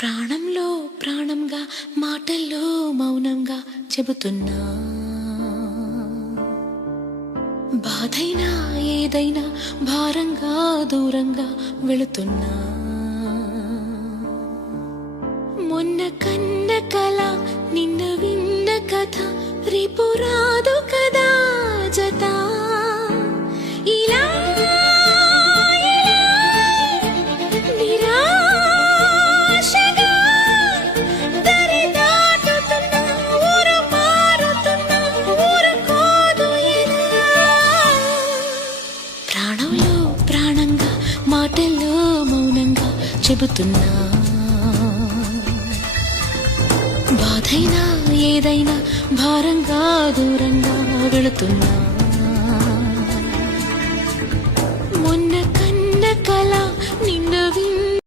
ప్రాణంలో ప్రాణంగా మాటల్లో మౌనంగా చెబుతున్నా, బాధైనా ఏదైనా భారంగా దూరంగా వెళుతున్నా. మొన్న కన్న కల నిన్న విన్న కథ రేపు రాదు కదా జత. ఇలా నిరాశగా దరి దాటుతున్నా, ఊరు మారుతున్నా, ఊరుకోదు ఇలా. ప్రాణంలో ప్రాణంగా మాటల్లో మౌనంగా చెబుతున్నా, బాధైనా ఏదైనా భారంగా దూరంగా వెళుతున్నా. మొన్న కన్న కల నిన్న విన్న